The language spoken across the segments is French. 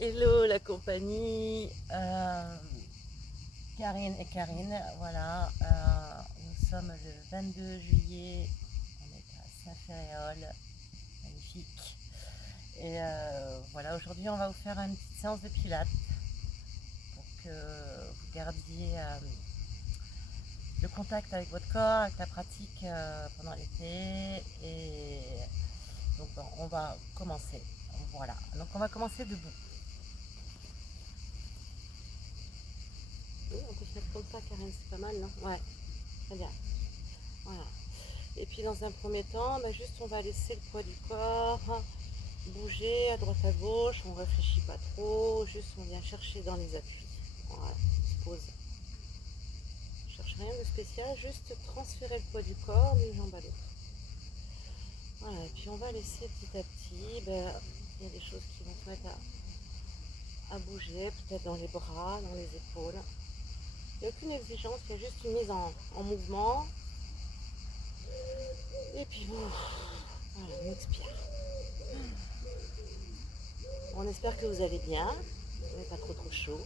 Hello la compagnie, Karine et Karine, voilà, nous sommes le 22 juillet, on est à Saint-Féréol, magnifique. Et voilà, aujourd'hui on va vous faire une petite séance de pilates pour que vous gardiez le contact avec votre corps, avec la pratique pendant l'été. Et donc bon, on va commencer, voilà, donc on va commencer debout. Oui, on peut se mettre comme ça, Karine, c'est pas mal, non? Ouais, très bien. Voilà. Et puis dans un premier temps, juste on va laisser le poids du corps bouger à droite à gauche, on ne réfléchit pas trop, juste on vient chercher dans les appuis. Voilà, on se pose. On cherche rien de spécial, juste transférer le poids du corps d'une jambe à l'autre. Voilà, et puis on va laisser petit à petit, il y a des choses qui vont se mettre à bouger, peut-être dans les bras, dans les épaules. Il n'y a aucune exigence, il y a juste une mise en mouvement. Et puis voilà, on expire. On espère que vous allez bien, vous n'avez pas trop chaud.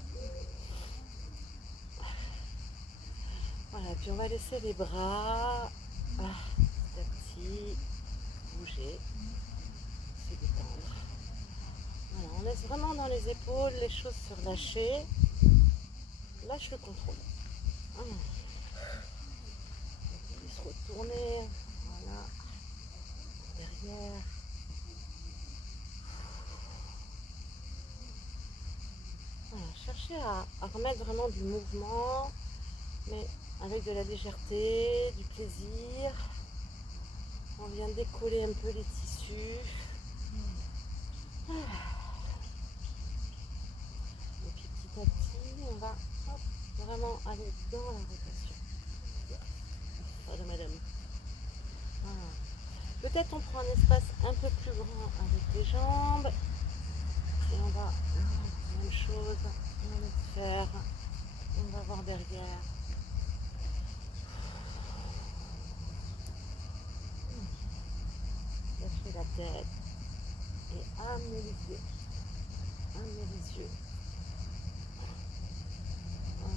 Voilà, puis on va laisser les bras petit à petit bouger, se détendre. Voilà, on laisse vraiment dans les épaules les choses se relâcher. Lâche le contrôle. Voilà. On peut se retourner, voilà, derrière. Voilà, cherchez à remettre vraiment du mouvement, mais avec de la légèreté, du plaisir. On vient décoller un peu les tissus. Et puis petit à petit, on va vraiment aller dans la rotation. Voilà, madame. Voilà. Peut-être on prend un espace un peu plus grand avec les jambes. Et on va, même chose, on va faire. On va voir derrière. Lâchez la tête. Et amenez les yeux. Amenez les yeux. Voilà.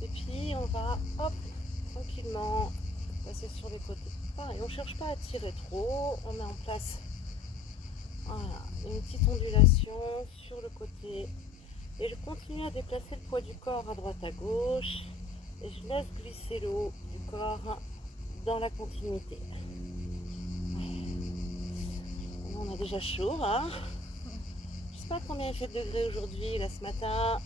Et puis on va, hop, tranquillement passer sur les côtés. Pareil, on ne cherche pas à tirer trop. On met en place, voilà, une petite ondulation sur le côté. Et je continue à déplacer le poids du corps à droite à gauche. Et je laisse glisser le haut du corps dans la continuité. On a déjà chaud, hein? Je sais pas combien il fait de degrés aujourd'hui, là, ce matin.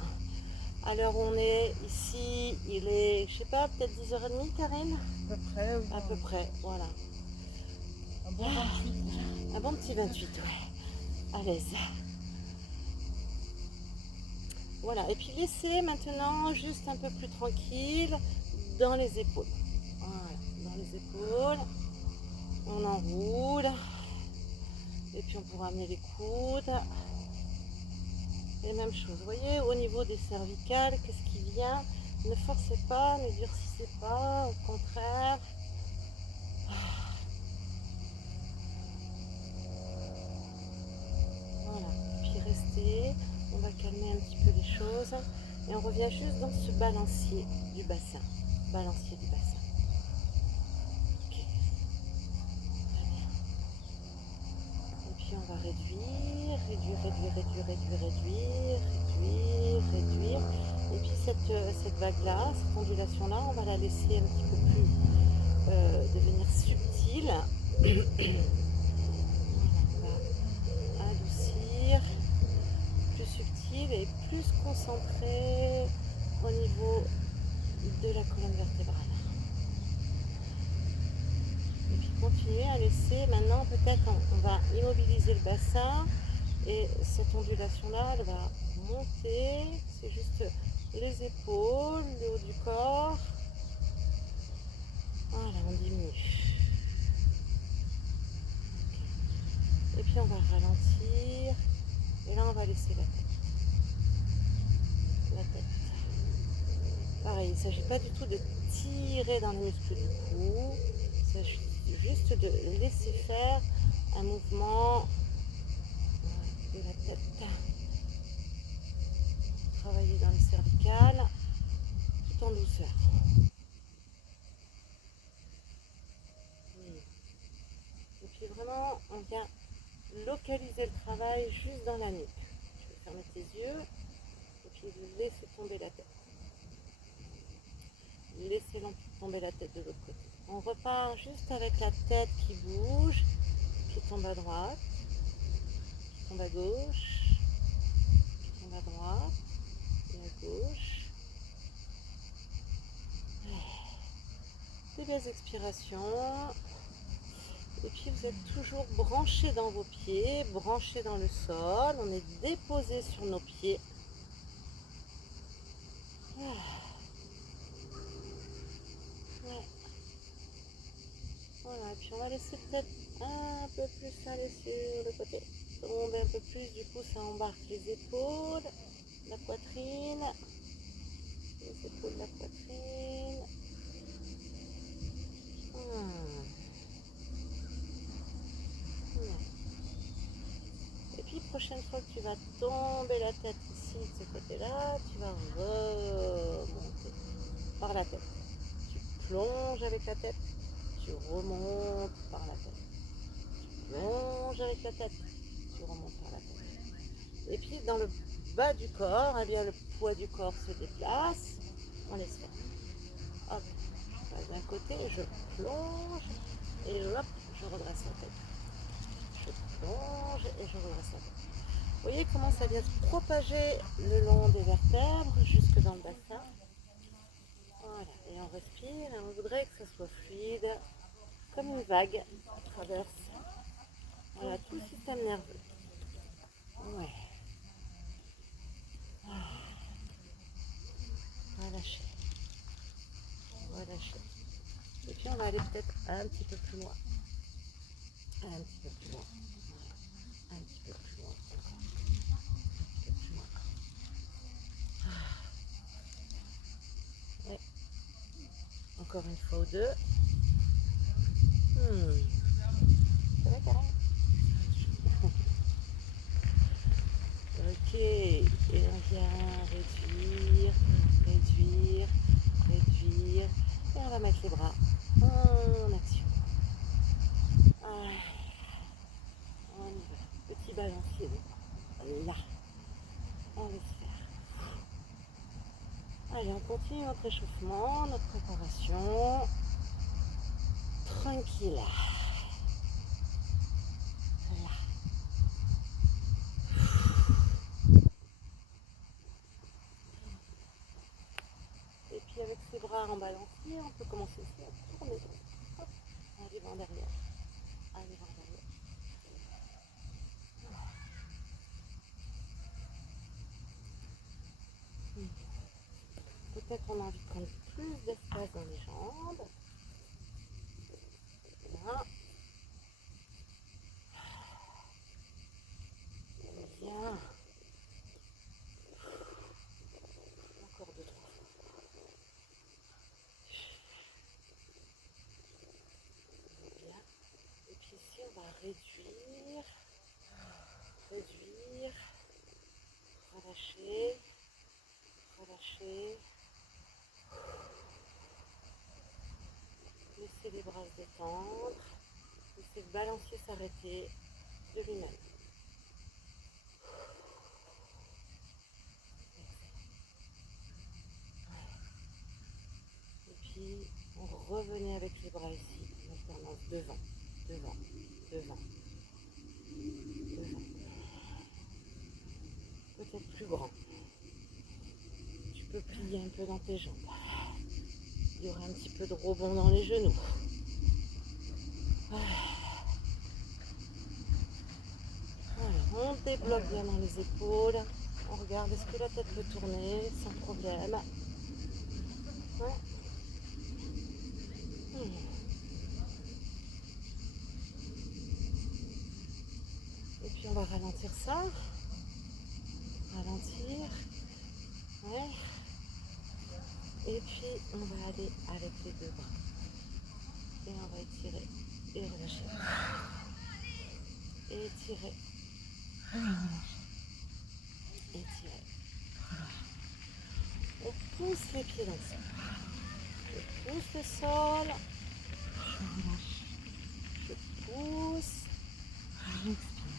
À l'heure où on est ici, il est, je sais pas, peut-être 10h30, Karine? À peu près, oui. À peu près, voilà. Un bon 28 déjà. Un bon petit 28, ouais. À l'aise. Voilà, et puis laissez maintenant juste un peu plus tranquille dans les épaules. Voilà, dans les épaules. On enroule. Et puis on pourra amener les coudes. Et même chose, vous voyez, au niveau des cervicales, qu'est-ce qui vient? Ne forcez pas, ne durcissez pas, au contraire. Voilà, puis restez, on va calmer un petit peu les choses. Et on revient juste dans ce balancier du bassin. Balancier du bassin. Ok. Et puis on va réduire, réduire, réduire, réduire, réduire, réduire, réduire, réduire. Et puis cette vague-là, cette ondulation-là, on va la laisser un petit peu plus devenir subtile. Voilà, on va adoucir, plus subtil et plus concentré au niveau de la colonne vertébrale. Et puis continuer à laisser, maintenant peut-être on va immobiliser le bassin et cette ondulation là elle va monter, c'est juste les épaules, le haut du corps. Voilà, on diminue. Et puis on va ralentir et là on va laisser la tête. la tête. Pareil, il ne s'agit pas du tout de tirer dans les muscles du cou. Il s'agit juste de laisser faire un mouvement de la tête. Travailler dans les cervicales tout en douceur. Et puis vraiment, on vient localiser le travail juste dans la nuque. Tu peux fermer tes yeux et puis laisser tomber la tête. Laissez tomber la tête de l'autre côté. On repart juste avec la tête qui bouge, qui tombe à droite, qui tombe à gauche, qui tombe à droite et à gauche. Des belles expirations. Et puis vous êtes toujours branchés dans vos pieds, branchés dans le sol. On est déposé sur nos pieds. Ouais. Voilà, et puis on va laisser peut-être un peu plus aller sur le côté. Tomber un peu plus, du coup ça embarque les épaules, la poitrine, les épaules, la poitrine. Et puis prochaine fois que tu vas tomber la tête ici de ce côté-là, tu vas remonter par la tête. Tu plonges avec la tête, tu remontes par la tête. Tu plonges avec la tête, tu remontes par la tête. Et puis dans le bas du corps, eh bien, le poids du corps se déplace. On laisse faire. Hop, je passe d'un côté, je plonge et hop, je redresse la tête. Je plonge et je redresse la tête. Vous voyez comment ça vient se propager le long des vertèbres jusque dans le bassin. Voilà, et on respire et on voudrait que ça soit fluide, comme une vague qui traverse voilà, tout le système nerveux. Ouais. Relâchez. Relâchez. Et puis on va aller peut-être un petit peu plus loin. Un petit peu plus loin. Un petit peu plus loin. Un petit peu plus loin. Ouais. Encore une fois ou deux. Ça va, Karen? Ok. Et on vient réduire, réduire, réduire. Et on va mettre les bras en action. Ah, on y va. Petit balancier. Là. On laisse faire. Allez, on continue notre échauffement, notre préparation. Tranquille. Là. Et puis avec ses bras en balancier, on peut commencer aussi à tourner. Hop, aller vers derrière. Aller vers derrière. Peut-être on a envie de prendre plus d'espace dans les jambes. Voilà. Bien. Encore deux, trois fois. Bien. Et puis ici, on va réduire, réduire, relâcher, relâcher. Laissez les bras se détendre. Laissez le balancier s'arrêter de lui-même. Et puis, on revenait avec les bras ici, en alternance devant, devant, devant, devant. Peut-être plus grand. Tu peux plier un peu dans tes jambes. Il y aura un petit peu de rebond dans les genoux. Voilà, on débloque bien dans les épaules. On regarde, est-ce que la tête peut tourner sans problème. Ouais. Et puis on va ralentir ça. Ralentir. Ouais. Et puis on va aller avec les deux bras. Et on va étirer et relâcher. Et étirer. Étirer. On pousse les pieds dans le sol. Je pousse le sol. Je relâche. Je pousse. J'expire.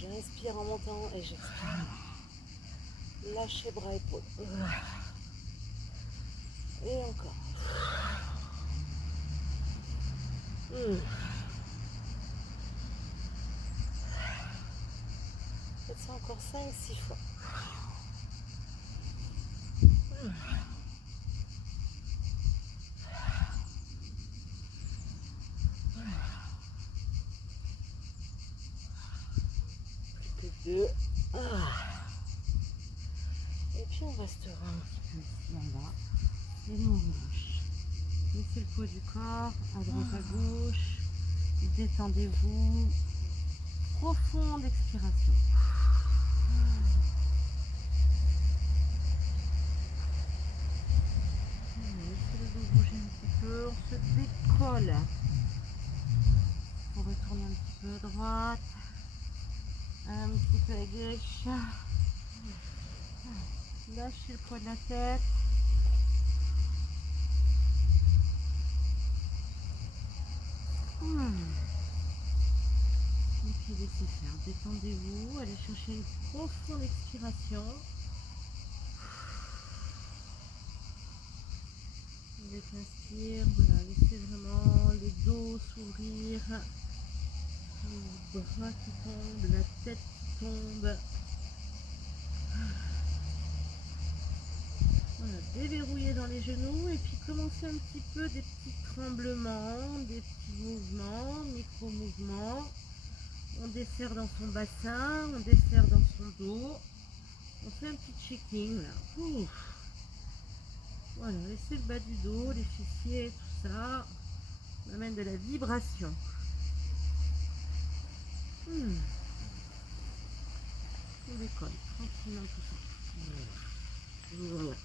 J'inspire en montant et j'expire. Lâchez bras épaules. Et encore. Faites ça encore 5-6 fois. Plus que 2. Et puis on restera un petit peu ici en bas. Et là on relâche. Laissez le poids du corps à droite à gauche. Détendez-vous. Profonde expiration. Laissez le dos bouger un petit peu. On se décolle. On retourne un petit peu à droite. Un petit peu à gauche. Lâchez le poids de la tête. Et puis laissez faire. Détendez-vous. Allez chercher une profonde expiration. Avec l'inspire, voilà, laissez vraiment le dos s'ouvrir. Les bras qui tombent, la tête qui tombe. Voilà, déverrouillez dans les genoux et puis commencez un petit peu des petits tremblements, des petits mouvements, micro-mouvements. On desserre dans son bassin, on desserre dans son dos. On fait un petit shaking là. Ouf. Voilà, laissez le bas du dos, les fessiers, tout ça. On amène de la vibration. On décolle tranquillement tout ça. Voilà.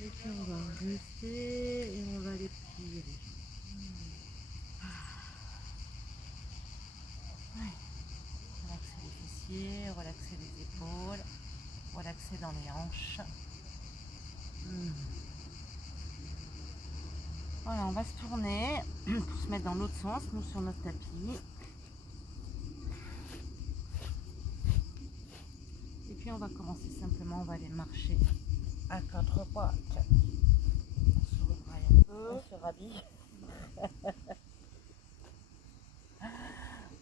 Et puis on va rester et on va les plier. Relaxer les fessiers, relaxer les épaules, relaxer dans les hanches. Voilà, on va se tourner pour se mettre dans l'autre sens, nous sur notre tapis. Et puis on va commencer simplement, on va aller marcher à quatre pattes. On se rebraille un peu, on se rhabille.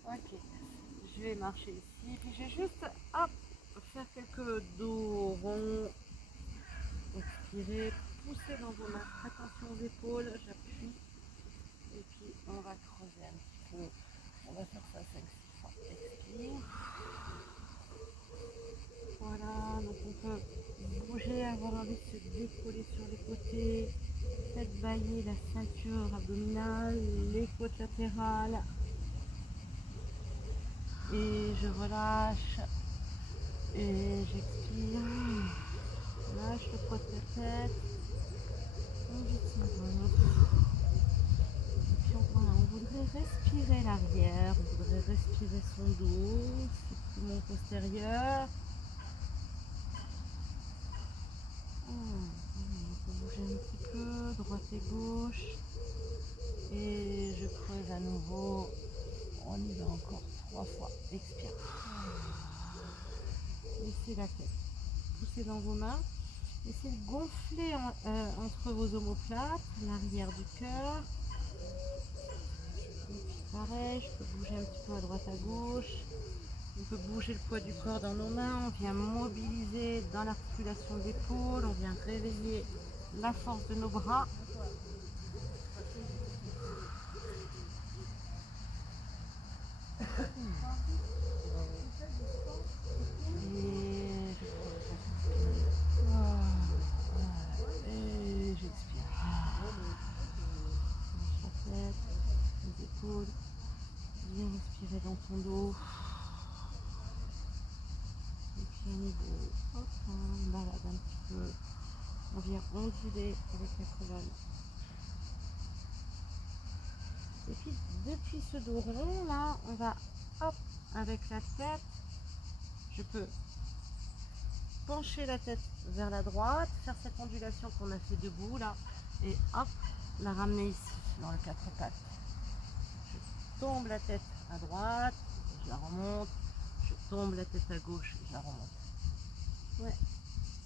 Ok, je vais marcher ici, puis je vais juste faire quelques dos ronds, expirer, pousser dans vos mains, attention aux épaules, j'appuie, et puis on va creuser un petit peu, on va faire ça 5-6 fois, expire. Voilà, donc on peut bouger, avoir envie de se décoller sur les côtés, faites bailler la ceinture abdominale, les côtes latérales. Et je relâche et j'expire, lâche le poids de la tête, on détend. Et puis voilà, on voudrait respirer l'arrière, on voudrait respirer son dos, ses poumons postérieurs. On peut bouger un petit peu, droite et gauche, et je creuse à nouveau, on y va encore 3 fois, expire. Laissez la tête pousser dans vos mains. Essayez de gonfler entre vos omoplates, l'arrière du cœur. Pareil, je peux bouger un petit peu à droite à gauche. On peut bouger le poids du corps dans nos mains. On vient mobiliser dans l'articulation de l'épaule. On vient réveiller la force de nos bras. Et j'expire. La tête, les épaules. On vient onduler avec la colonne. Et puis depuis ce dos rond là, on va hop avec la tête. Je peux pencher la tête vers la droite, faire cette ondulation qu'on a fait debout là, et hop, la ramener ici dans le quatre pattes. Je tombe la tête à droite, je la remonte, je tombe la tête à gauche, je la remonte. Ouais.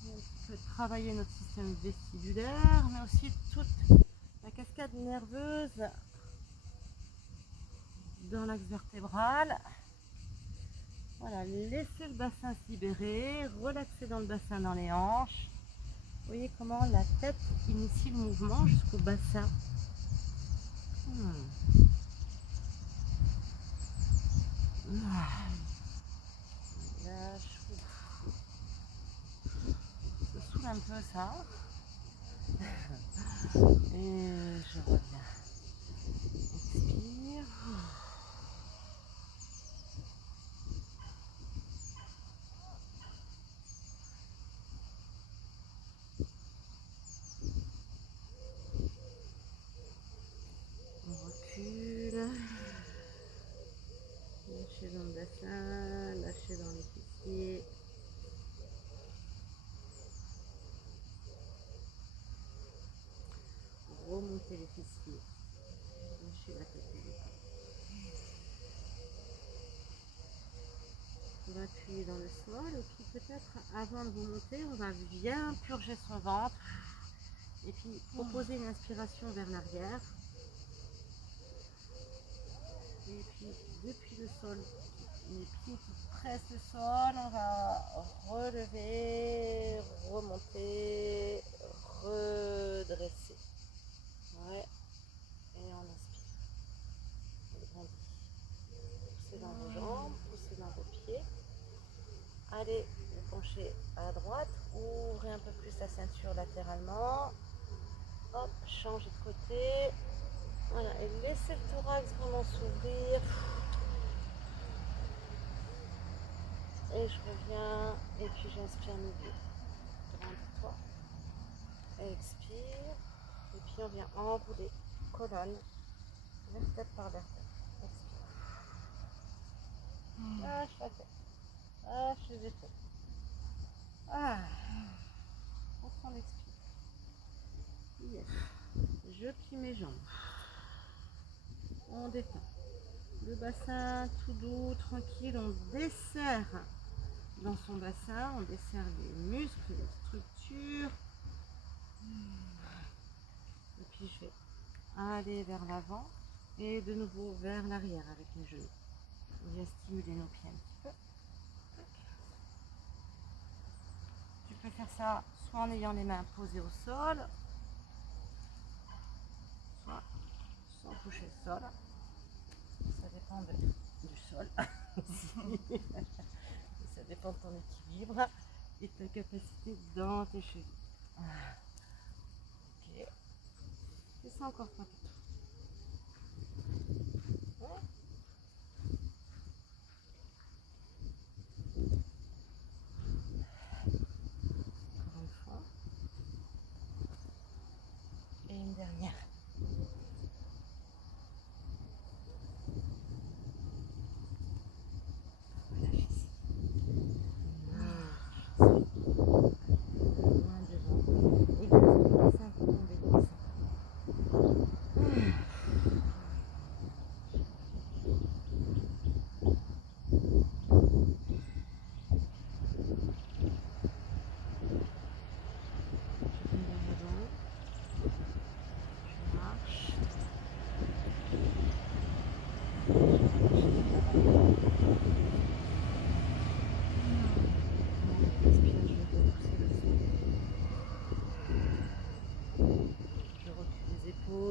On peut travailler notre système vestibulaire, mais aussi toute la cascade nerveuse dans l'axe vertébral. Voilà, laissez le bassin se libérer, relaxez dans le bassin, dans les hanches. Vous voyez comment la tête initie le mouvement jusqu'au bassin. Lâche. Je saoule un peu ça. Et je reviens. Expire. On recule. Lâchez dans le bassin, lâchez dans les fessiers. Remontez les fessiers. Lâchez la tête du corps. On va appuyer dans le sol et puis peut-être avant de remonter, on va bien purger son ventre et puis proposer une inspiration vers l'arrière. Et puis depuis le sol, les pieds qui pressent le sol, on va relever, remonter, redresser. Ouais. Et on inspire. On grandit. Poussez dans vos jambes, poussez dans vos pieds. Allez vous pencher à droite, ouvrez un peu plus la ceinture latéralement. Hop, changez de côté. Voilà, et laissez le thorax vraiment s'ouvrir. Et je reviens, et puis j'inspire milieu. Grandis-toi. Expire. Et puis on vient enrouler colonne, vertèbre par vertèbre. Expire. Lâche la tête. Lâche les épaules. Ah. On expire. Yes. Je plie mes jambes. On détend. Le bassin tout doux, tranquille, on desserre dans son bassin, on desserre les muscles, les structures. Et puis je vais aller vers l'avant et de nouveau vers l'arrière avec les genoux. On vient stimuler nos pieds un petit peu. Tu peux faire ça soit en ayant les mains posées au sol, soit sans toucher le sol. Ça dépend du sol. Ça dépend de ton équilibre et de ta capacité dans tes chevilles. Ok. Fais ça encore pas tout. Ouais. Encore une fois. Et une dernière.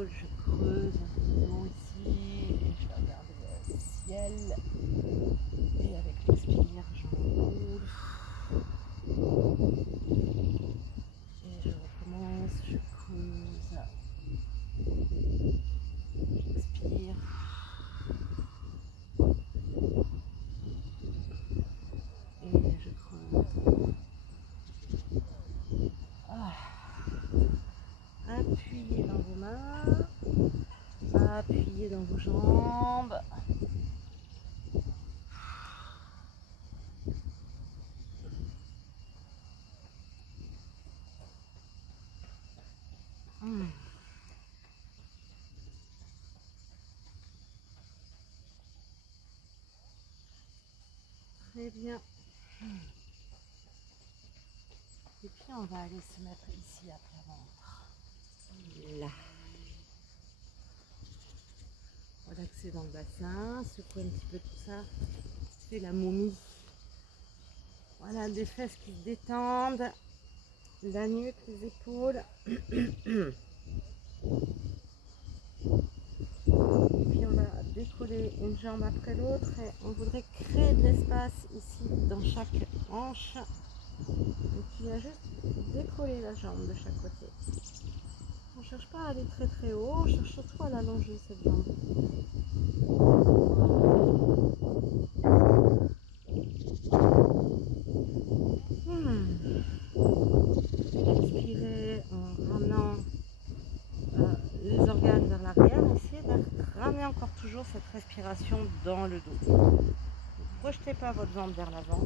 Je creuse un peu d'eau ici et je regarde le ciel et avec l'expire j'enroule et je recommence, je creuse, j'expire et je creuse. appuyez dans vos mains, appuyez dans vos jambes. Très bien. Et puis on va aller se mettre ici à plat ventre. Là. Relaxer dans le bassin, secouer un petit peu tout ça. C'est la momie. Voilà, des fesses qui se détendent. La nuque, les épaules. Puis on va décoller une jambe après l'autre et on voudrait créer de l'espace ici dans chaque hanche. Et puis il y a juste décoller la jambe de chaque côté. On ne cherche pas à aller très très haut, on cherche surtout à l'allonger cette jambe. Expirez en ramenant les organes vers l'arrière. Essayez de ramener encore toujours cette respiration dans le dos. Ne projetez pas votre jambe vers l'avant.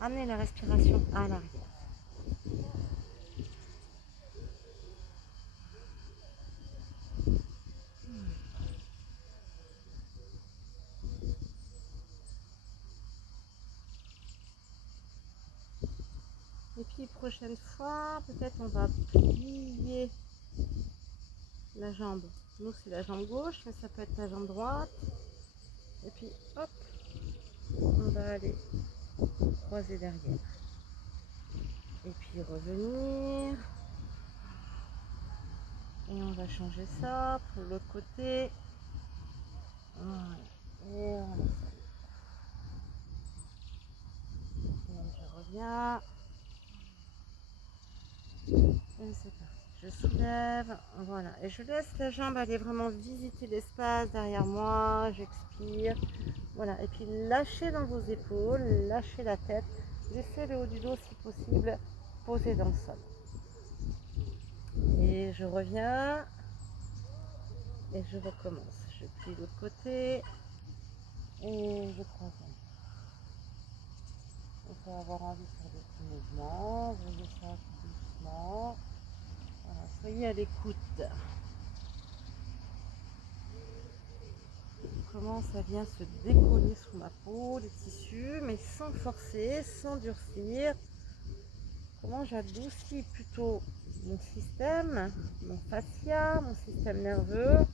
Amenez la respiration à l'arrière. Et puis prochaine fois, peut-être on va plier la jambe. Nous c'est la jambe gauche, mais ça peut être la jambe droite. Et puis hop, on va aller croiser derrière. Et puis revenir. Et on va changer ça pour l'autre côté. Voilà. Et on laisse aller. Et je reviens. Et c'est parti. Je soulève. Voilà. Et je laisse la jambe aller vraiment visiter l'espace derrière moi. J'expire. Voilà. Et puis lâchez dans vos épaules. Lâchez la tête. Laissez le haut du dos si possible posé dans le sol. Et je reviens. Et je recommence. Je plie de l'autre côté. Et je croise. On peut avoir envie de faire des petits mouvements. Voyez ça tout doucement. Voilà, soyez à l'écoute. Comment ça vient se décoller sous ma peau, les tissus, mais sans forcer, sans durcir. Comment j'adoucis plutôt mon système, mon fascia, mon système nerveux.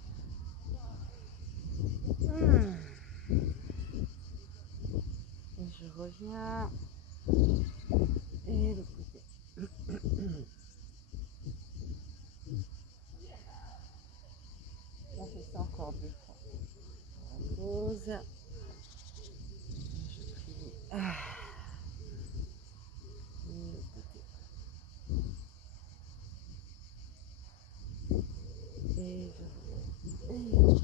Et je reviens. Et l'autre côté. On fait ça encore 2 fois. On pose. Je plie. Et l'autre côté. Et je reviens.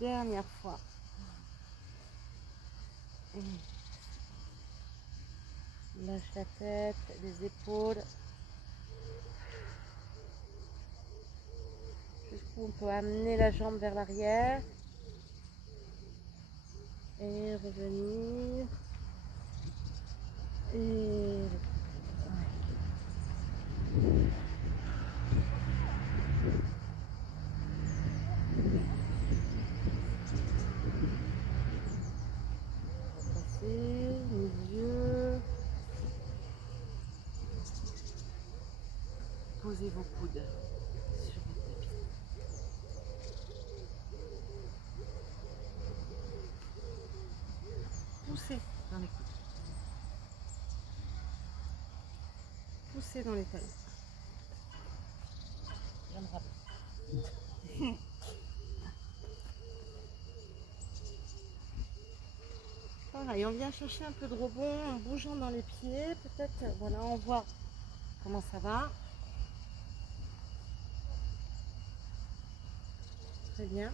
Dernière fois. Lâche la tête, les épaules. Jusqu'où on peut amener la jambe vers l'arrière. Et revenir. Et repasser, milieu. Posez vos coudes sur le tapis. Poussez dans les coudes. Poussez dans les talons. Je me rappelle. Pareil, on vient chercher un peu de rebond en bougeant dans les pieds. Peut-être, voilà, on voit comment ça va. Très bien.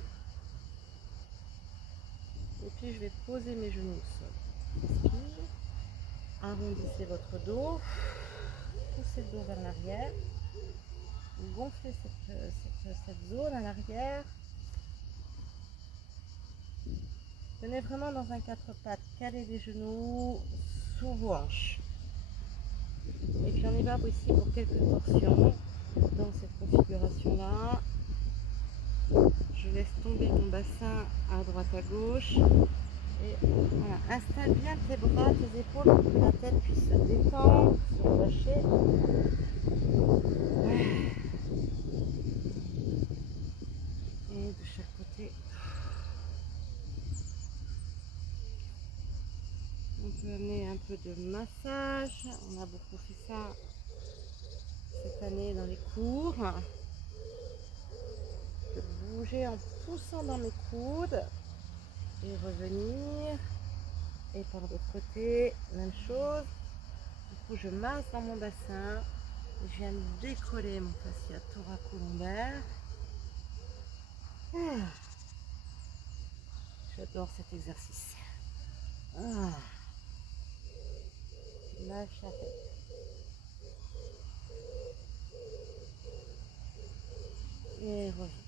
Et puis puis je vais poser mes genoux au sol. Inspire. Arrondissez votre dos. Poussez le dos vers l'arrière. Gonflez cette zone à l'arrière. Tenez vraiment dans un quatre pattes. Calez les genoux sous vos hanches. Et puis on y va aussi pour quelques torsions dans cette configuration-là. Je laisse tomber mon bassin à droite à gauche. Et voilà, installe bien tes bras, tes épaules pour que la tête puisse se détendre, se relâcher. Et de chaque côté, on peut amener un peu de massage. On a beaucoup fait ça cette année dans les cours. Je peux bouger en poussant dans mes coudes et revenir. Et par l'autre côté, même chose. Du coup, je masse dans mon bassin. Je viens de décoller mon fascia thoracolombaire. J'adore cet exercice. Lâche la tête. Et reviens.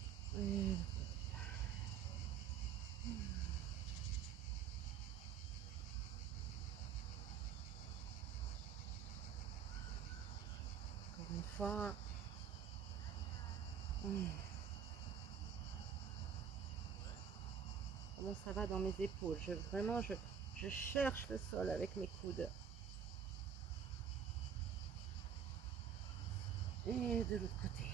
Encore une fois. Comment ça va dans mes épaules? Vraiment, je cherche le sol avec mes coudes. Et de l'autre côté.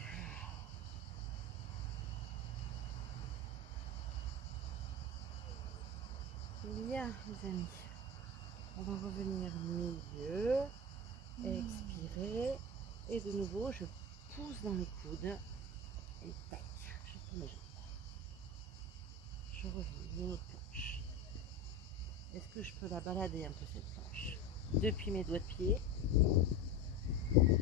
Bien, les amis. On va revenir milieu. Expirer. Et de nouveau, je pousse dans mes coudes. Et tac, je prends mes jambes. Je reviens d'une autre planche. Est-ce que je peux la balader un peu cette planche? Depuis mes doigts de pied. Vers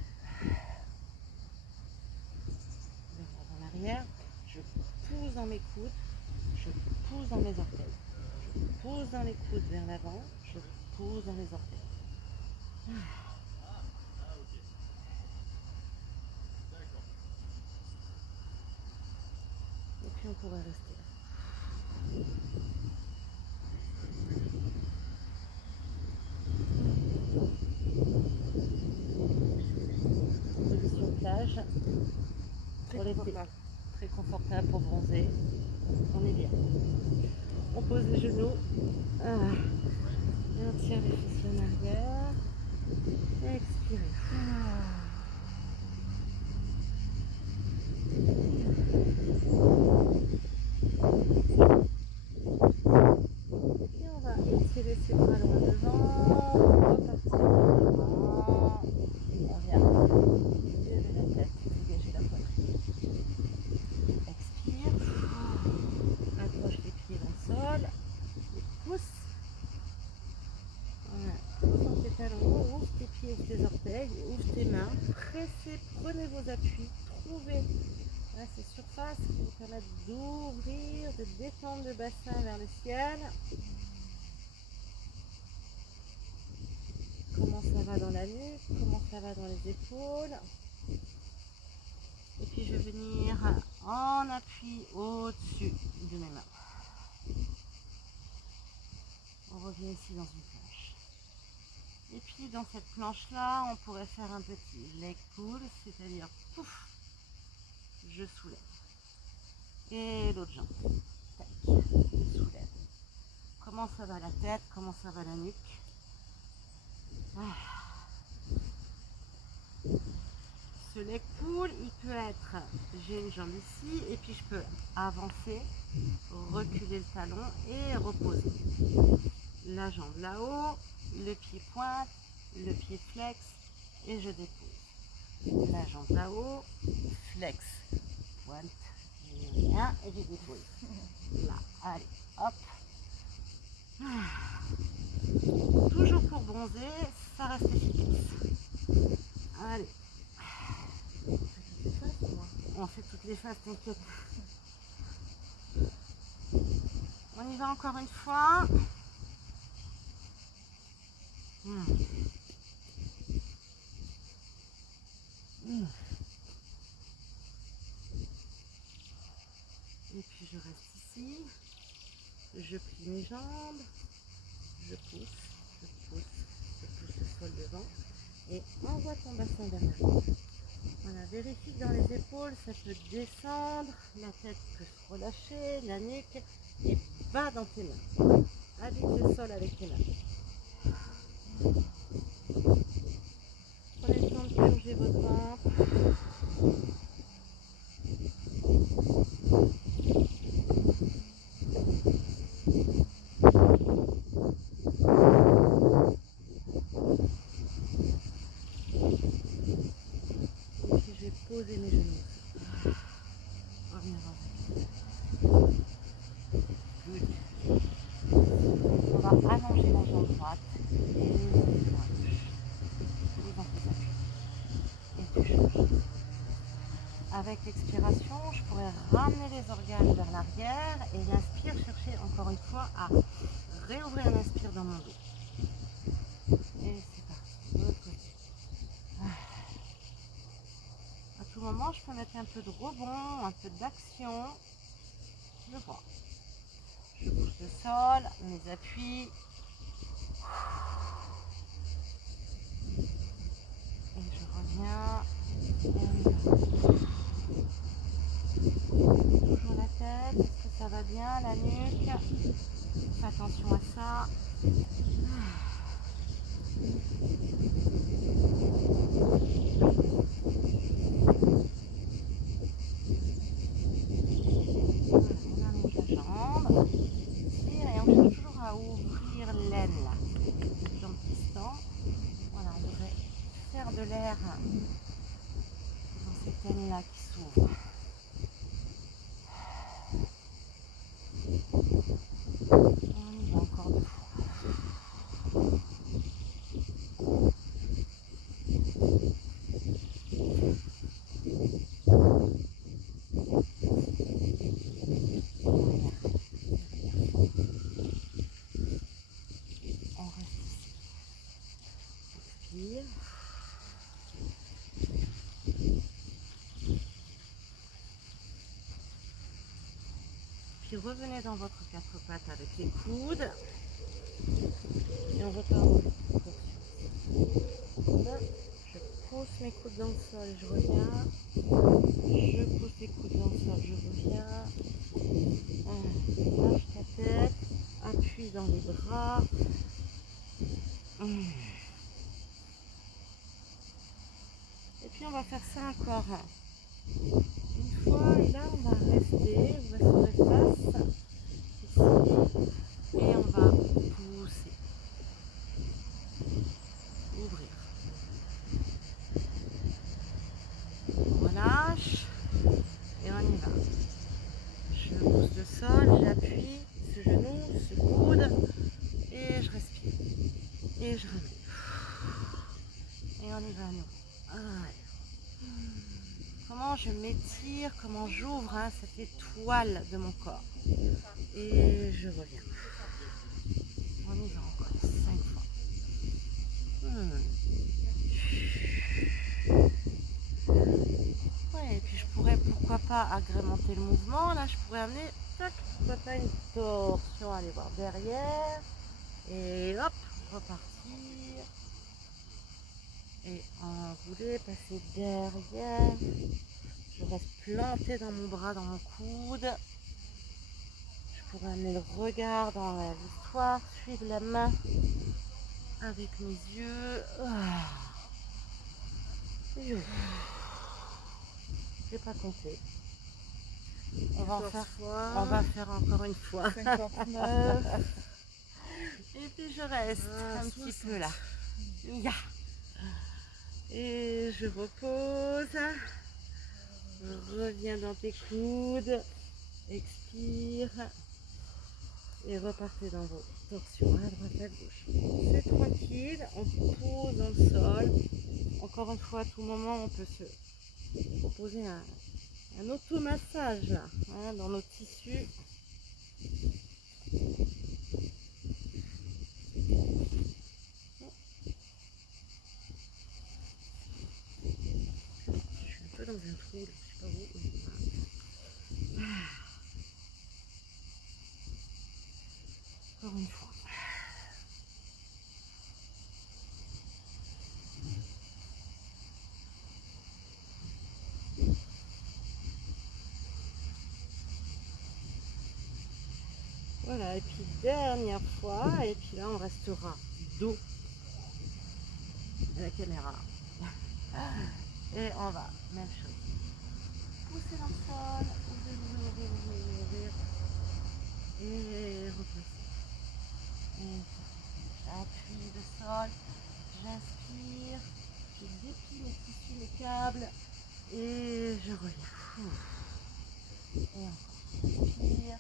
l'avant-arrière. Je pousse dans mes coudes. Je pousse dans mes orteils. Je pousse dans les coudes vers l'avant. Je pousse dans les orteils. Et puis on pourrait rester là. Position plage. Pour l'été. Très confortable pour bronzer. On est bien. On pose les genoux. Et on tire les fessiers en arrière. Expirez. Et on va étirer ses bras loin devant. Repartir vers l'avant. On vient lever la tête, dégager la poitrine. Expire. Accroche les pieds dans le sol. Et pousse. Voilà. Pousse dans tes talons. Ouvre tes pieds, ouvre tes orteils. Ouvre tes mains. Pressez, prenez vos appuis. Trouvez ces surfaces qui vous permettent d'ouvrir, de détendre le bassin vers le ciel. Comment ça va dans la nuque, comment ça va dans les épaules. Et puis je vais venir en appui au-dessus de mes mains. On revient ici dans une planche. Et puis dans cette planche-là, on pourrait faire un petit leg pull, c'est-à-dire pouf, je soulève. Et l'autre jambe, tac, je soulève. Comment ça va la tête, comment ça va la nuque. Ce leg pull, il peut être, j'ai une jambe ici, et puis je peux avancer, reculer le talon et reposer. La jambe là-haut, le pied pointe, le pied flex, et je dépose. La jambe là-haut, flex, pointe, je viens et je dépose. Là, allez, hop. Toujours pour bronzer, ça reste efficace. Allez. On fait toutes les phases, t'inquiète. On On y va encore une fois. Et puis je reste ici. Je plie mes jambes. Je pousse, je pousse, je pousse le sol devant. Et envoie ton bassin vers l'arrière. Voilà, vérifie que dans les épaules, ça peut descendre, la tête peut se relâcher, la nuque, et va dans tes mains. Habite le sol avec tes mains. Prenez le temps de purger votre ventre. Et puis je vais poser mes genoux. Reviens avant. Good. On va allonger la jambe droite et la gauche. Et dans tes appuis. Et tu changes. Avec l'expiration, je pourrais ramener les organes vers l'arrière et l'inspire, chercher encore une fois à réouvrir l'inspire dans mon dos. Et c'est parti, de l'autre côté. À tout moment, je peux mettre un peu de rebond, un peu d'action. Je vois. Je bouge le sol, mes appuis. Et je reviens. Et on y va. Toujours la tête, est-ce que ça va bien, la nuque? Fais attention à ça. On allonge la jambe. Et on cherche toujours à ouvrir l'aine là. Jambe qui se tend. Voilà, on devrait faire de l'air dans cette aine là qui s'ouvre. On y va encore 2 fois. On reste ici. Expire. Puis revenez dans votre 4 pattes avec les coudes. Et on repart dans cette torsion. Je pousse mes coudes dans le sol et je reviens. Je pousse les coudes dans le sol, je reviens. Lâche ta tête. Appuie dans les bras. Et puis on va faire ça encore une fois. Et là, on va rester. On va se face ici. Et on va pousser. Ouvrir. On relâche. Et on y va. Je pousse le sol, j'appuie ce genou, ce coude. Et je respire. Et je remets. Et on y va, nous. Allez. Comment je m'étire, comment j'ouvre cette étoile de mon corps. Et je reviens. On y va encore 5 fois. Ouais, et puis je pourrais, pourquoi pas, agrémenter le mouvement. Là, je pourrais amener, tac, pourquoi pas une torsion, aller voir derrière. Et hop, repartir. Et enrouler, passer derrière. Je reste plantée dans mon bras, dans mon coude. Je pourrais amener le regard dans l'histoire, suivre la main avec mes yeux. Et je n'ai pas compté. On va faire encore une fois. 59. Et puis je reste un 60. petit peu là. Ya. Et je repose. Je reviens dans tes coudes. Expire. Et repartez dans vos torsions à droite à gauche. C'est tranquille. On pose dans le sol. Encore une fois, à tout moment, on peut se proposer un automassage là, dans nos tissus. Encore une fois. Voilà, et puis dernière fois, et puis là on restera dos à la caméra. Et on va, même chose. Pousser dans le sol, ouvrir, et replacer. Et j'appuie le sol, j'inspire, je déplie mes tissus, mes câbles, et je reviens. Et encore, j'inspire.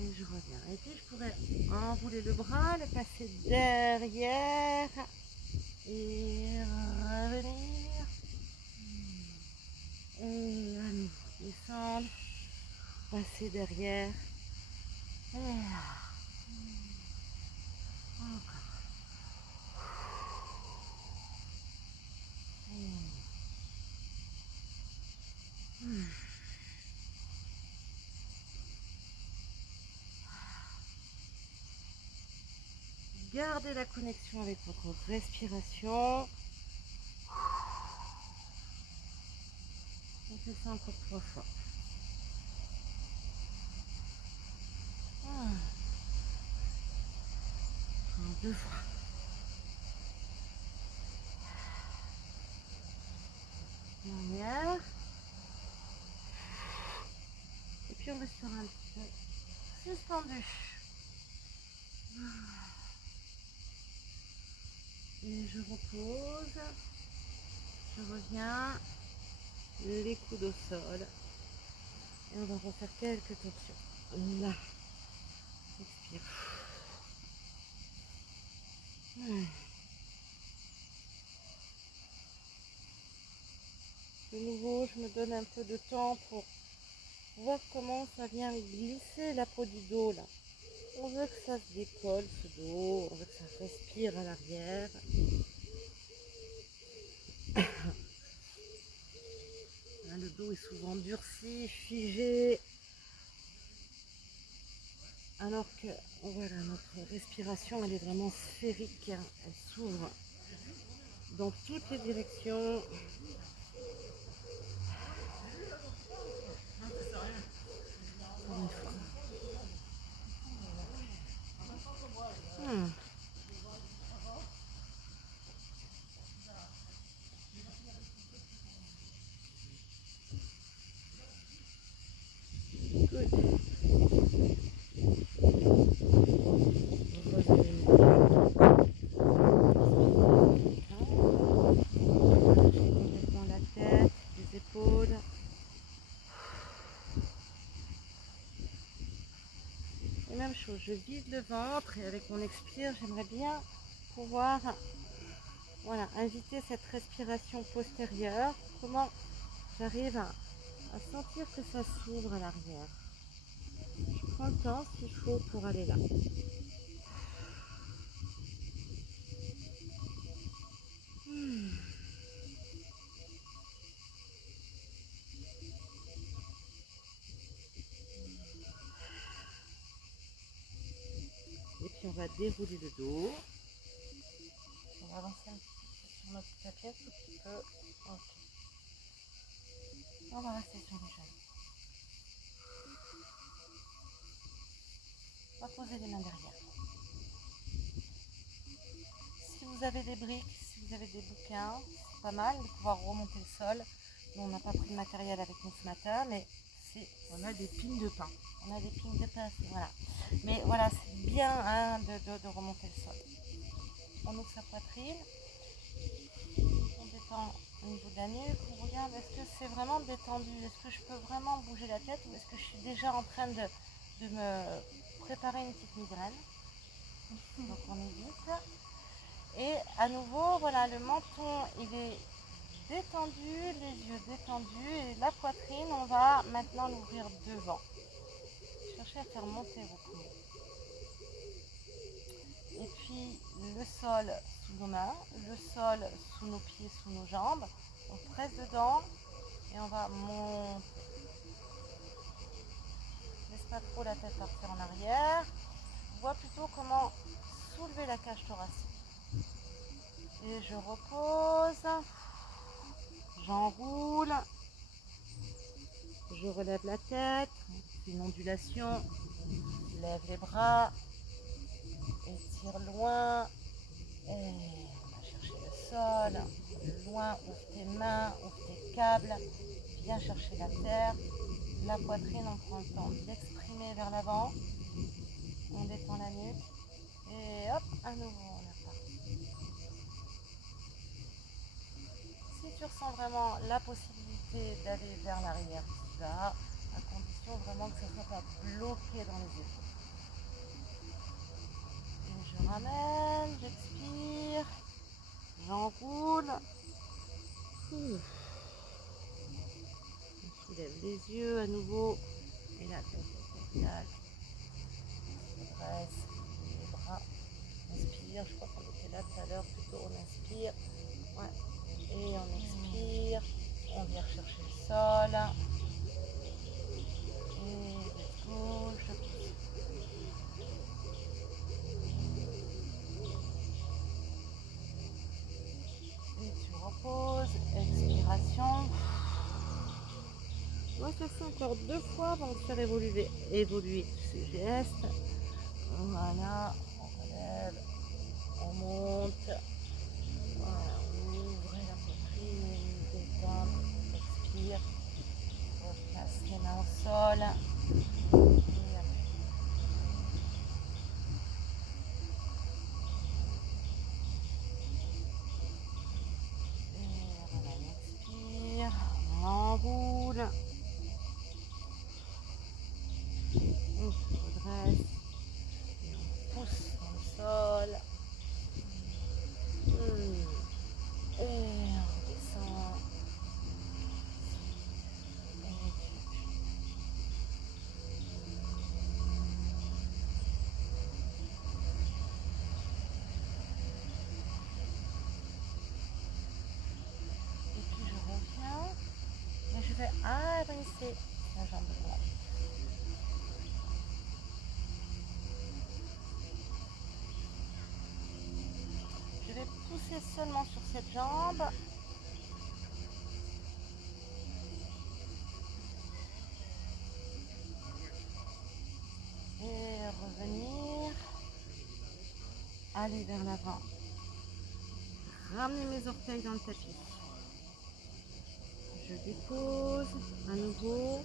Et je reviens. Et puis je pourrais enrouler le bras, le passer derrière et revenir. Et à nouveau descendre, passer derrière. Et encore. Gardez la connexion avec votre respiration. On fait ça encore 3 fois. Encore 2 fois. Dernière. Et puis on restera un petit peu suspendu. Et je repose. Je reviens. Les coudes au sol. Et on va refaire quelques tensions. Là. Expire. De nouveau, je me donne un peu de temps pour voir comment ça vient glisser la peau du dos là. On veut que ça se décolle ce dos, on veut que ça respire à l'arrière. Le dos est souvent durci, figé. Alors que voilà, notre respiration elle est vraiment sphérique, hein. Elle s'ouvre dans toutes les directions. Encore une fois. Good. Complètement la tête, les épaules. Et même chose, je vide le ventre et avec mon expire, j'aimerais bien pouvoir inviter cette respiration postérieure. Comment j'arrive à sentir que ça s'ouvre à l'arrière. Je prends le temps s'il faut pour aller là. Et puis on va dérouler le dos. On va avancer un petit peu sur notre tapis, un tout petit peu. Ok. On va rester sur les genoux. On va poser les mains derrière. Si vous avez des briques, si vous avez des bouquins, c'est pas mal de pouvoir remonter le sol. Nous, on n'a pas pris de matériel avec nous ce matin, mais on a des pines de pain. On a des pines de pain, voilà. Mais voilà, c'est bien hein, de remonter le sol. On ouvre sa poitrine. On détend au niveau de la nuque. On regarde, est-ce que c'est vraiment détendu? Est-ce que je peux vraiment bouger la tête? Ou est-ce que je suis déjà en train de me préparer une petite migraine? Donc on évite. Et à nouveau, voilà, le menton, il est détendu, les yeux détendus. Et la poitrine, on va maintenant l'ouvrir devant. Cherchez à faire monter vos poumons. Et puis le sol sous nos mains, le sol sous nos pieds, sous nos jambes. On presse dedans et on va monter. pas trop la tête partir en arrière. Vois plutôt comment soulever la cage thoracique. Et je repose. J'enroule. Je relève la tête. Une ondulation. Lève les bras. Étire loin. Et on va chercher le sol. Loin, ouvre tes mains, ouvre tes câbles. Viens chercher la terre. La poitrine, on prend le temps d'exprimer vers l'avant. On détend la nuque. Et hop, à nouveau, on est reparti. Si tu ressens vraiment la possibilité d'aller vers l'arrière, tu vas, à condition vraiment que ça ne soit pas bloqué dans les épaules. Et je ramène, j'expire, j'enroule. On soulève les yeux à nouveau. Et là, tac, tac, tac, tac. On se dresse, les bras. Inspire, je crois qu'on était là tout à l'heure, plutôt on inspire. Ouais. Et on expire, on vient chercher le sol. Et let's go, je pousse. Et tu reposes, expiration. On va faire ça encore 2 fois avant de faire évoluer ce geste. Voilà, on relève, on monte. Voilà, on ouvre la poitrine, détente, expire. Replace les mains au sol. Et voilà, on expire, on enroule. On se redresse. Et on pousse dans le sol. Et on descend. Et puis je reviens. Et je vais adresser la jambe droite. Je vais pousser seulement sur cette jambe. Et revenir. Aller vers l'avant. Ramener mes orteils dans le tapis. Je dépose à nouveau.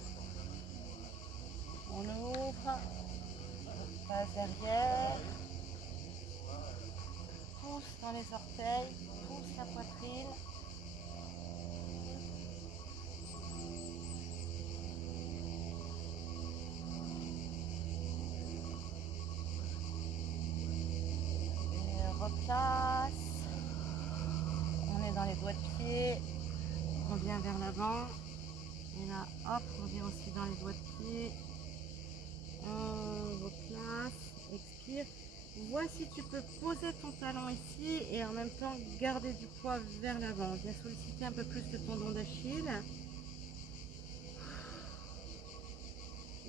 On ouvre. On passe derrière. Pousse dans les orteils. Pousse la poitrine. Et replace. On est dans les doigts de pied. On vient vers l'avant. Et là, hop, on vient aussi dans les doigts de pied. On replace, expire. Vois si tu peux poser ton talon ici et en même temps garder du poids vers l'avant. Viens solliciter un peu plus le tendon d'Achille.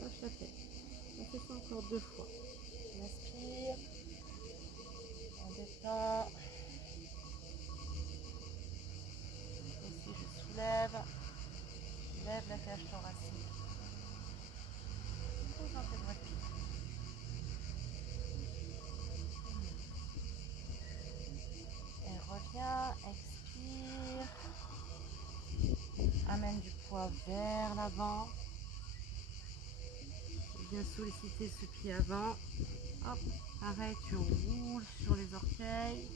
Lâche la tête. On fait ça encore 2 fois. On inspire. On détend. Ici, je soulève. Lève la cage thoracique. Pose dans tes doigts de pied. Et reviens, expire. Amène du poids vers l'avant. Viens solliciter ce pied avant. Hop, pareil, tu roules sur les orteils.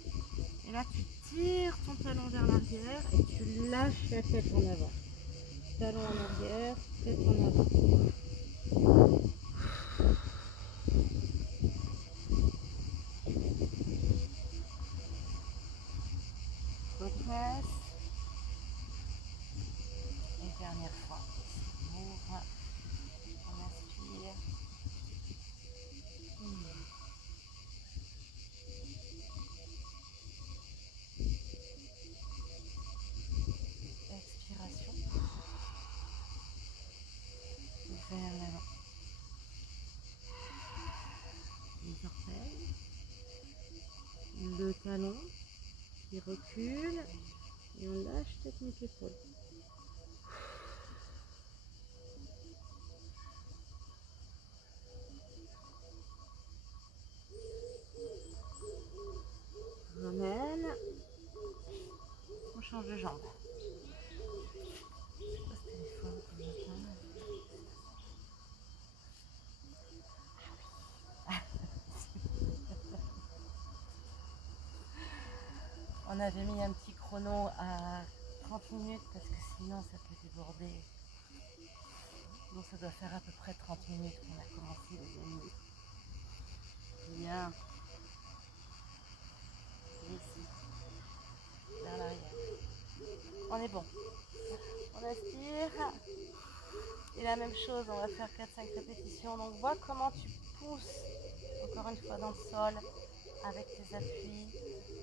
Et là, tu tires ton talon vers l'arrière et tu lâches la tête en avant. Talon en arrière, tête en avant. Redresse. Et dernière fois. On ouvre. On inspire. Expiration. talon qui recule et on lâche technique épaule. Ramène. On change de jambe. Pourquoi ce téléphone comme matin? On avait mis un petit chrono à 30 minutes parce que sinon ça peut déborder. Donc ça doit faire à peu près 30 minutes qu'on a commencé les amis. Bien. Ici. Vers l'arrière. On est bon. On aspire. Et la même chose, on va faire 4-5 répétitions. Donc vois comment tu pousses encore une fois dans le sol avec tes appuis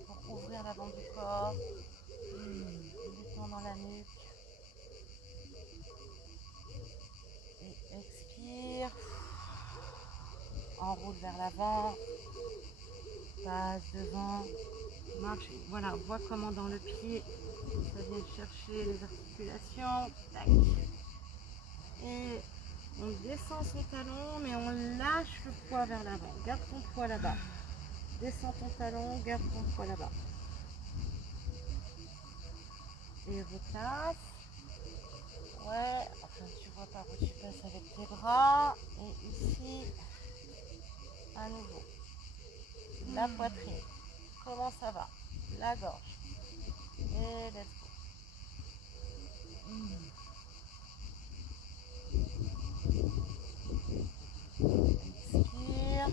pour ouvrir l'avant du corps. Détends dans la nuque. Et expire. Enroule vers l'avant. Passe devant. Marche. Voilà, vois comment dans le pied, ça vient chercher les articulations. Tac. Et on descend son talon, mais on lâche le poids vers l'avant. Garde ton poids là-bas. Descends ton talon, garde ton poids là-bas. Et repasse. Ouais, enfin tu vois par où tu passes avec tes bras. Et ici, à nouveau. La poitrine. Comment ça va? La gorge. Et let's go. Expire.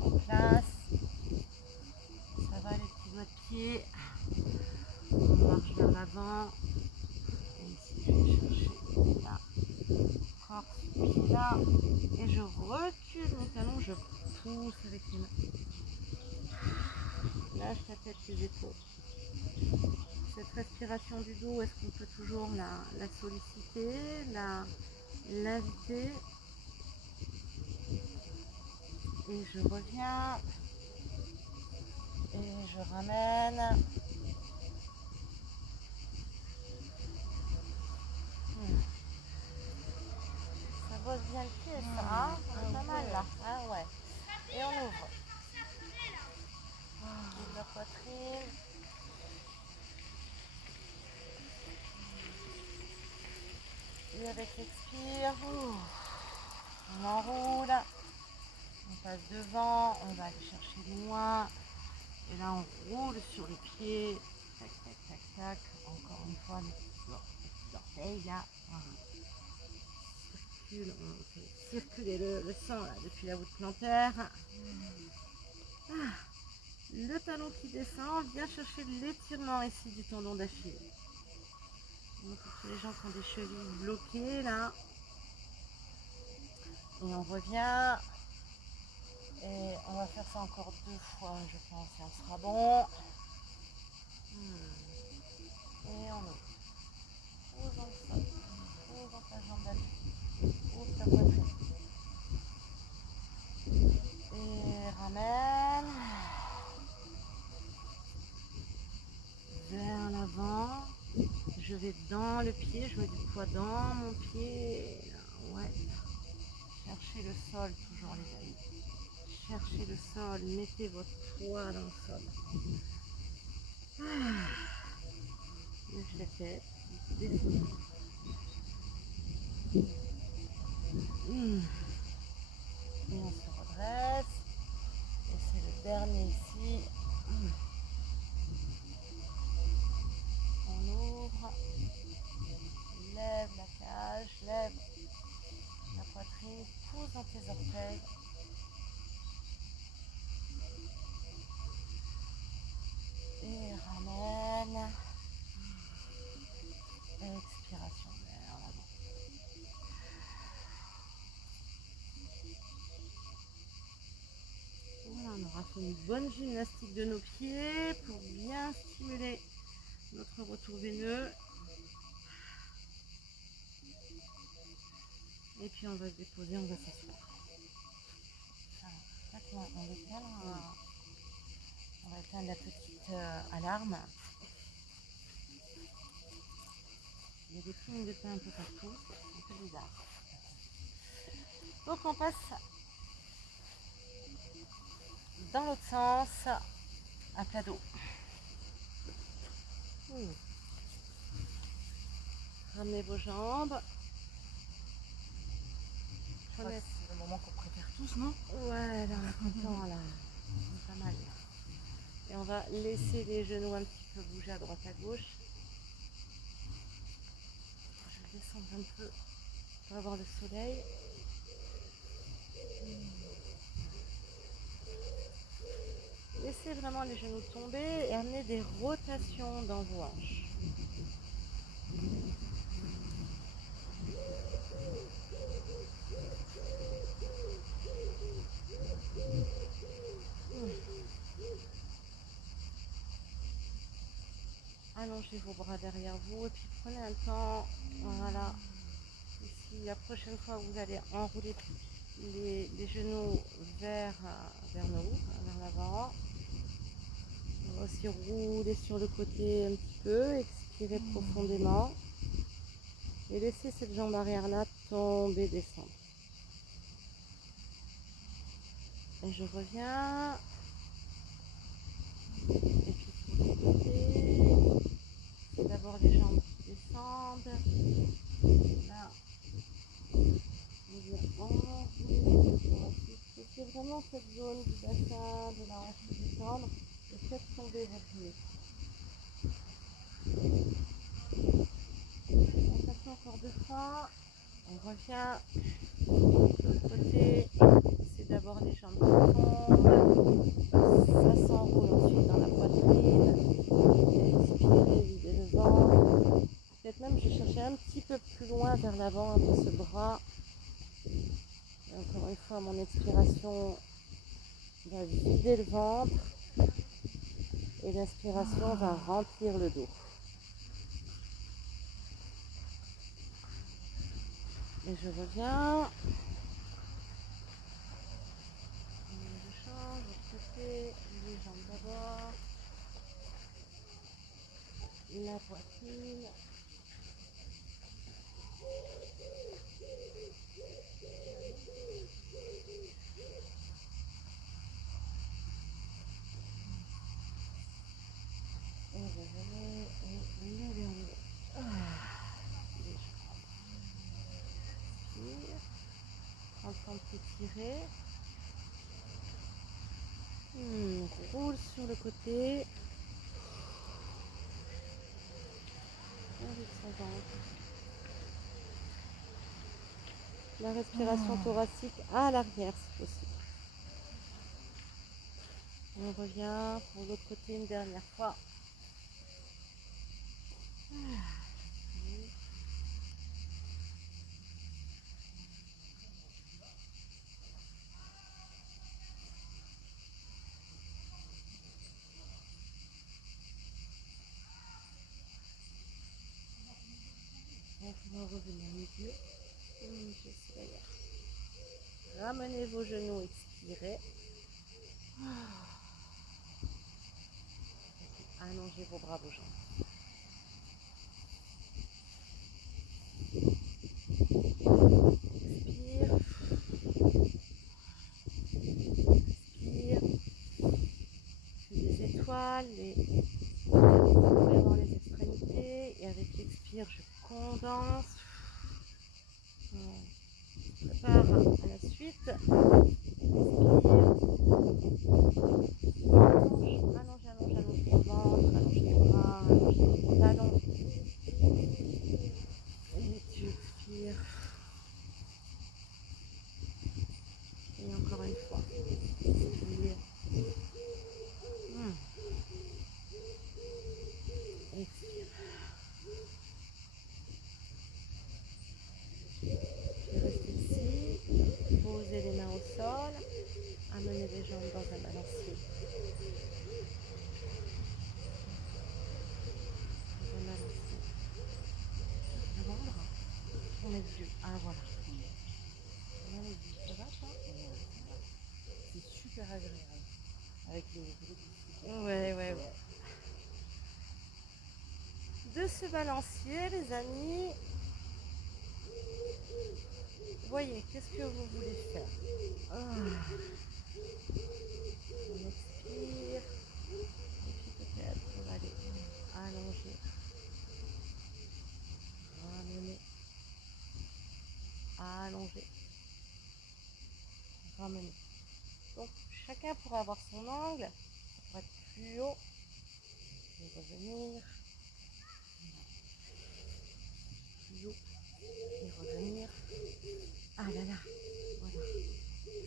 On place. Ça va les petits doigts de pied. On marche vers l'avant. Et ici, je vais chercher là. Encore ce pied-là. Et je recule mon talon. Je pousse avec les mains. Lâche ta tête, tes épaules. Cette respiration du dos, est-ce qu'on peut toujours la solliciter, l'inviter? Et je reviens. Et je ramène. Ça bosse bien le pied, ça, hein? On est pas mal là. Ah ouais. Et on ouvre. Ouvre la poitrine. Et avec l'expire, on enroule. On passe devant. On va aller chercher loin. Et là, on roule sur les pieds. Tac, tac, tac, tac. Encore une fois, les petits orteils là. Voilà. On fait circuler le sang là, depuis la voûte plantaire. Le talon qui descend, viens chercher l'étirement ici du tendon d'Achille. Donc pour tous les gens qui ont des chevilles bloquées là. Et on revient. Et on va faire ça encore 2 fois, je pense, et on sera bon. Et on ouvre. Pose dans le sol. Pose dans ta jambe d'appui. Ouvre ta poitrine. Et ramène. Vers l'avant. Je vais dans le pied, je mets du poids dans mon pied. Ouais. Cherchez le sol toujours les amis. Cherchez le sol, mettez votre poids dans le sol. Lève la tête, descends. Et on se redresse. Et c'est le dernier ici. On ouvre. Lève la cage, lève la poitrine, pousse dans tes orteils. Et ramène. Expiration vers l'avant. Voilà, on aura fait une bonne gymnastique de nos pieds pour bien stimuler notre retour veineux. Et puis on va se déposer, on va s'asseoir. Complètement. On va éteindre la petite alarme. Il y a des fils de pain un peu partout. C'est un peu bizarre. Donc on passe dans l'autre sens à plat d'eau. Ramenez vos jambes. Je crois que c'est le moment qu'on préfère tous, non? Ouais, là, on est content, là. C'est pas mal. Et on va laisser les genoux un petit peu bouger à droite à gauche. Je vais descendre un peu pour avoir le soleil. Laissez vraiment les genoux tomber et amenez des rotations dans vos hanches. Allongez vos bras derrière vous et puis prenez un temps. Voilà. Ici, la prochaine fois, vous allez enrouler les genoux vers le haut, vers l'avant. On va aussi rouler sur le côté un petit peu, expirer profondément. Et laissez cette jambe arrière là tomber, descendre. Et je reviens. Et puis pour le côté, c'est d'abord les jambes qui descendent. Là, on vient enrouler. C'est vraiment cette zone du bassin, de la hanche qui détendre. Et faites tomber votre nez. On passe encore 2 fois. On revient de l'autre côté. C'est d'abord les jambes qui tombent. Ça s'enroule ensuite dans la poitrine. Expirez, videz le ventre. Peut-être même je cherchais un petit peu plus loin vers l'avant avec ce bras. Et encore une fois, mon expiration va vider le ventre. Et l'inspiration va remplir le dos. Et je reviens. Je change, l'autre côté, les jambes d'abord. La poitrine. Et revenez et levez en haut. Les jambes. Inspire. Prends le temps de s'étirer. Roule sur le côté. Avec son ventre. La respiration thoracique à l'arrière si possible. On revient pour l'autre côté une dernière fois. On va revenir au milieu. Ramenez vos genoux, expirez. Allongez vos bras, vos jambes. Expire. Inspire. Je fais des étoiles, dans les extrémités. Et avec l'expire, je condense. On prépare à la suite. Inspire. Allonge le ventre, allonge les bras, allonge les talons. Et tu expires. Et encore une fois. Expire. Expire. Je vais rester ici. Posez les mains au sol. Amenez les jambes dans un balancier. On est vieux. Ah voilà. On est vieux. Ça va toi? C'est super. avec le bruit. Ouais. De ce balancier, les amis, voyez, qu'est-ce que vous voulez faire? On expire. Et puis peut-être on va aller allonger, ramener, allonger, ramener. Donc chacun pourra avoir son angle, ça pourrait être plus haut, et revenir, plus haut, et revenir. Ah là là, voilà,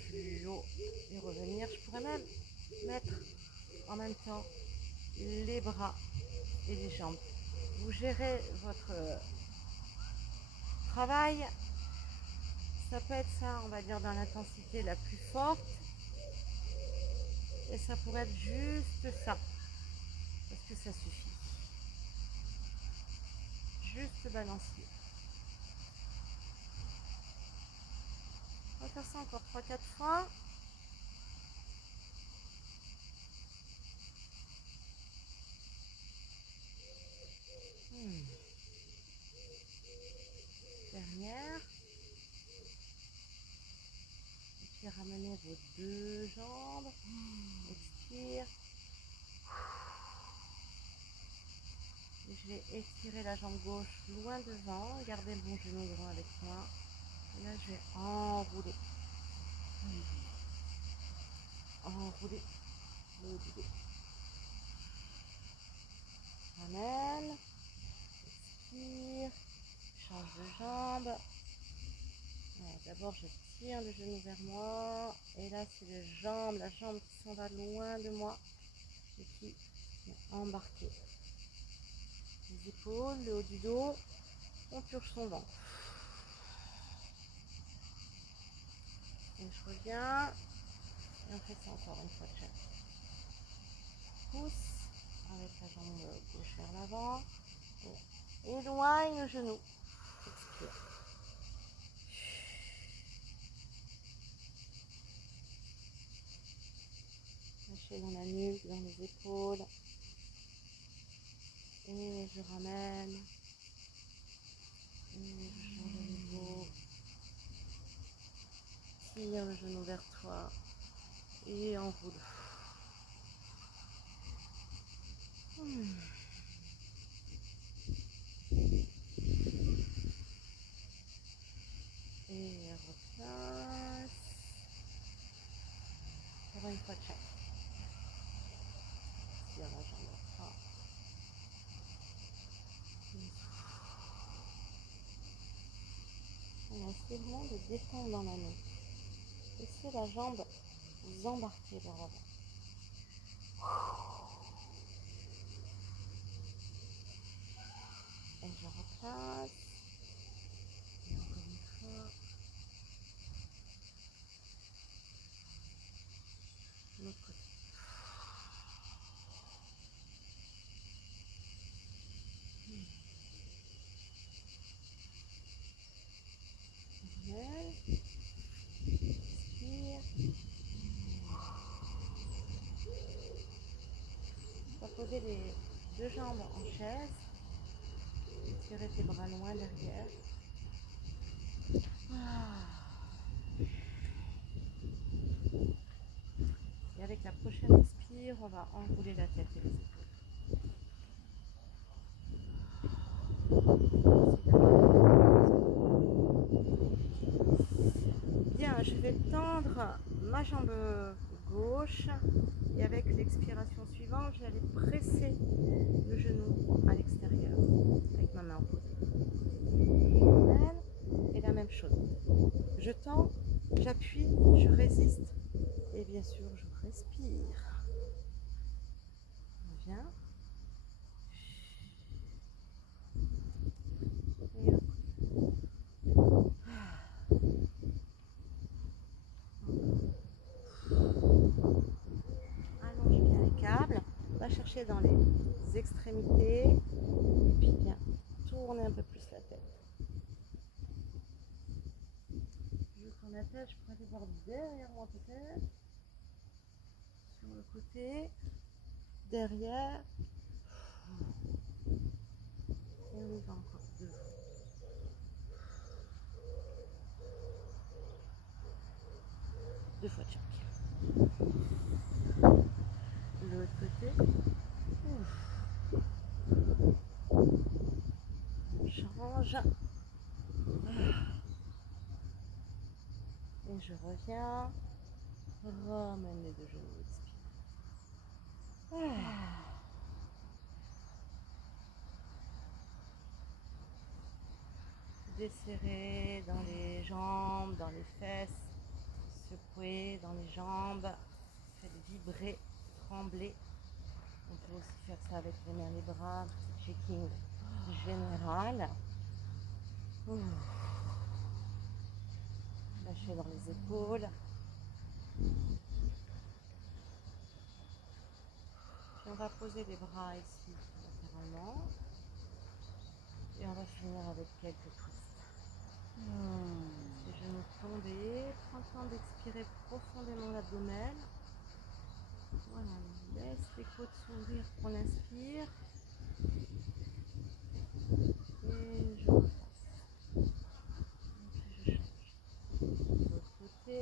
plus haut, et revenir. Je pourrais même mettre en même temps les bras et les jambes. Vous gérez votre travail. Ça peut être ça, on va dire, dans l'intensité la plus forte. Et ça pourrait être juste ça. Parce que ça suffit. Juste balancier. On va faire ça encore 3-4 fois. Dernière. Et puis ramenez vos deux jambes. Expire. Et je vais étirer la jambe gauche loin devant. Gardez mon genou droit avec moi. Et là, je vais enrouler. Enrouler le dos. Ramène. Expire. Change de jambe. D'abord, je tire le genou vers moi. Et là, c'est la jambe qui s'en va loin de moi. Et qui est embarquée. Les épaules, le haut du dos. On purge son ventre. Et je reviens. Et on fait ça encore une fois de chaque. Pousse avec la jambe gauche vers l'avant. Et éloigne le genou. Expire. Lâchez dans la nuque, dans les épaules. Et je ramène. Et je change de niveau. Tire le genou vers toi. Et enroule. Et replace. Encore une fois de chaque. Tire la jambe vers toi. On a essayé vraiment de détendre dans la nuque. Laissez la jambe vous embarquer vers l'avant. Et je replace. Et encore une fois. L'autre côté. Inhale. Expire. On va poser les deux jambes en chaise. Tirez tes bras loin derrière. Et avec la prochaine expire, on va enrouler la tête et les épaules. Bien, je vais tendre ma jambe gauche et avec l'expiration suivante, je vais aller presser le genou à l'extérieur avec ma main opposée. Et la même chose. Je tends, j'appuie, je résiste et bien sûr je respire. On revient. Et hop. Allonge bien les câbles, va chercher dans les extrémités et puis bien tourner un peu plus la tête. Je tourne la tête, je pourrais aller voir derrière moi peut-être. sur le côté, derrière. Et on y va encore 2 fois. Deux fois chaque. L'autre côté. Change. Et je reviens. Ramène les deux genoux, expire. Desserrer dans les jambes, dans les fesses. Secouer dans les jambes. Faites vibrer, trembler. On peut aussi faire ça avec les mains, les bras. Shaking général. Lâchez dans les épaules. Puis on va poser les bras ici latéralement. Et on va finir avec quelques twists. Les genoux tombés. Prends le temps d'expirer profondément l'abdomen. Voilà, laisse les côtes s'ouvrir pour l'inspire. Et je repasse. Et puis je change. De l'autre côté.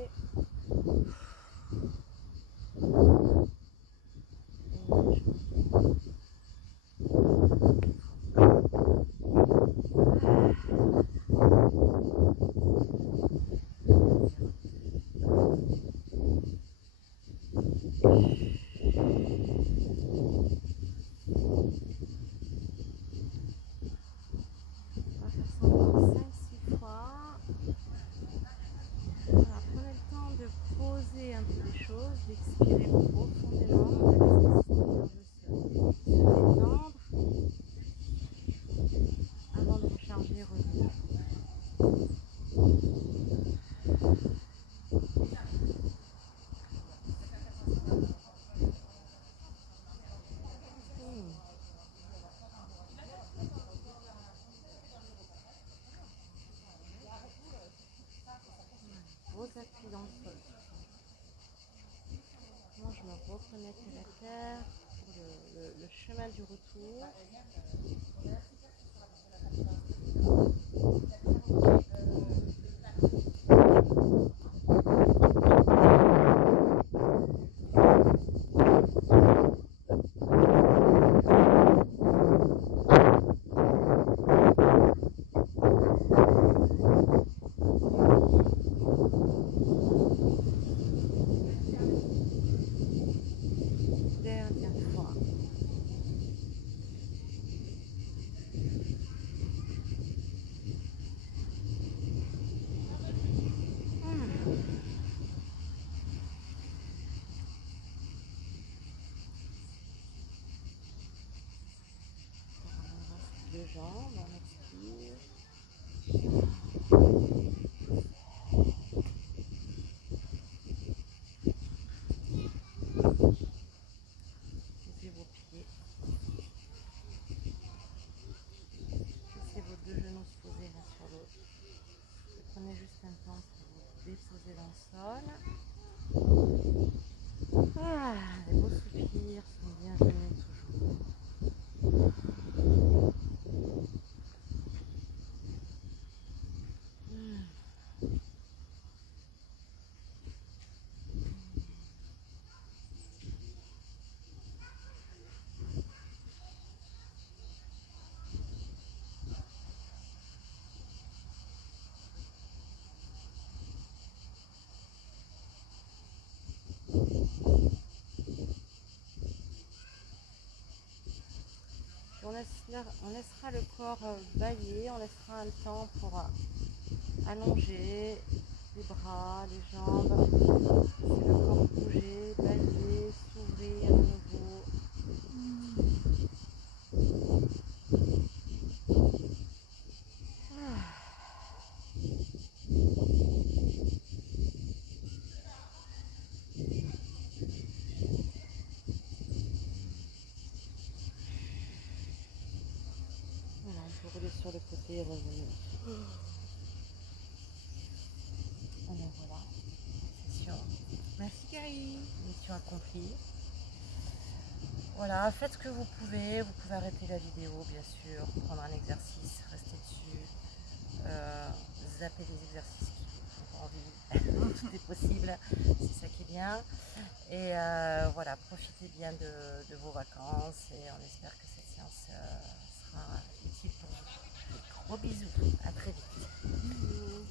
D'expirer profondément, se détendre avant de recharger et revenir. Gros appui dans le sol. Moi, je me reconnecte à la terre pour le chemin du retour. Dernière fois. Deux jambes, on expire. Posez vos pieds. Laissez vos deux genoux se poser l'un sur l'autre. Prenez juste un temps pour vous déposer dans le sol. Les beaux soupirs sont bienvenus toujours. On laissera le corps bailler, on laissera un temps pour allonger les bras, les jambes, laisser le corps bouger, bailler, s'ouvrir à nouveau. Voilà, on peut rouler sur le côté et revenir. Alors voilà, session. Merci Carrie. Mission accomplie. Voilà, faites ce que vous pouvez arrêter la vidéo bien sûr, prendre un exercice, rester dessus, zapper des exercices qui vous font pas envie, tout est possible, c'est ça qui est bien. Et voilà, profitez bien de vos vacances et on espère que cette séance sera utile pour vous. Gros bisous, à très vite. Bisous.